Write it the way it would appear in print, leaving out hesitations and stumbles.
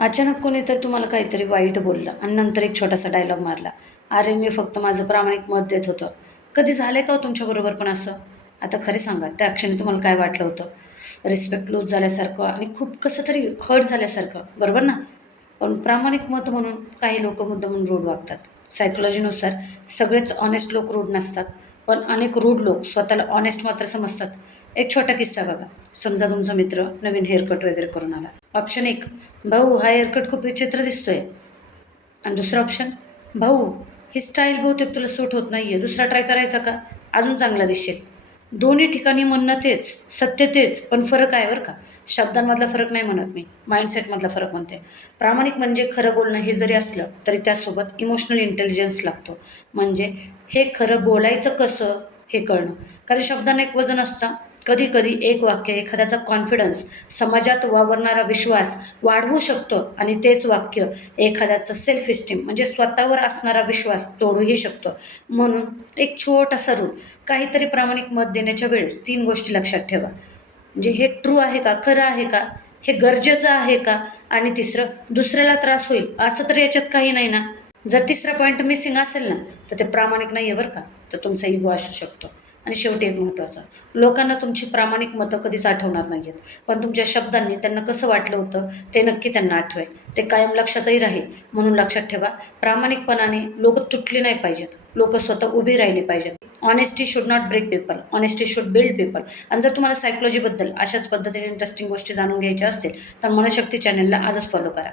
अचानक कोणीतरी तुम्हाला काहीतरी वाईट बोललं आणि नंतर एक छोटासा डायलॉग मारला. "अरे, मी फक्त माझं प्रामाणिक मत देत होतं." कधी झालंय का हो तुमच्याबरोबर पण असं? आता खरे सांगा, त्या क्षणी तुम्हाला काय वाटलं होतं? रिस्पेक्ट लूज झाल्यासारखं आणि खूप कसं तरी हर्ट झाल्यासारखं, बरोबर ना? पण प्रामाणिक मत म्हणून काही लोकं मुद्दामून रूढ वागतात. सायकॉलॉजीनुसार सगळेच ऑनेस्ट लोक रूढ नसतात, पण अनेक रूढ लोक स्वतःला ऑनेस्ट मात्र समजतात. एक छोटा किस्सा बघा. समजा तुमचा मित्र नवीन हेअरकट वगैरे करून आला. ऑप्शन 1, भाऊ हा हेअरकट खूप विचित्र दिसतोय. आणि दुसरं ऑप्शन, भाऊ ही स्टाईल बहुतेक तुला सूट होत नाहीये, दुसरा ट्राय करायचा का? अजून चांगला दिसशील. दोन्ही ठिकाणी म्हणणं तेच, सत्य तेच, पण फरक आहे बरं का. शब्दांमधला फरक नाही म्हणत मी, माइंडसेटमधला फरक म्हणते. प्रामाणिक म्हणजे खरं बोलणं हे जरी असलं तरी त्यासोबत इमोशनल इंटेलिजन्स लागतो. म्हणजे हे खरं बोलायचं कसं हे कळणं. कारण शब्दांना एक वजन असतं. कधी कधी एक वाक्य एखाद्याचा कॉन्फिडन्स, समाजात वावरणारा विश्वास वाढवू शकतं आणि तेच वाक्य एखाद्याचं सेल्फ इस्टीम म्हणजे स्वतःवर असणारा विश्वास तोडूही शकतो. म्हणून एक छोटासा रूल, काहीतरी प्रामाणिक मत देण्याच्या वेळेस 3 गोष्टी लक्षात ठेवा. म्हणजे हे ट्रू आहे का? खरं आहे का? हे गरजेचं आहे का? आणि तिसरं, दुसऱ्याला त्रास होईल असं तर याच्यात काही नाही ना? जर तिसरा पॉइंट मिसिंग असेल ना, तर ते प्रामाणिक नाही आहे बरं का. तर तुमचा इगो असू शकतो. आणि शेवटी एक महत्त्वाचं, लोकांना तुमची प्रामाणिक मतं कधीच आठवणार नाही आहेत. पण तुमच्या शब्दांनी त्यांना कसं वाटलं होतं ते नक्की त्यांना आठवेल. ते कायम लक्षातही राहील. म्हणून लक्षात ठेवा, प्रामाणिकपणाने लोकं तुटली नाही पाहिजेत. लोकं स्वतः उभी राहिली पाहिजेत. Honesty should not break people, honesty should build people. आणि जर तुम्हाला सायकॉलॉजीबद्दल अशाच पद्धतीने इंटरेस्टिंग गोष्टी जाणून घ्यायच्या असतील, तर मनशक्ती चॅनलला आजच फॉलो करा.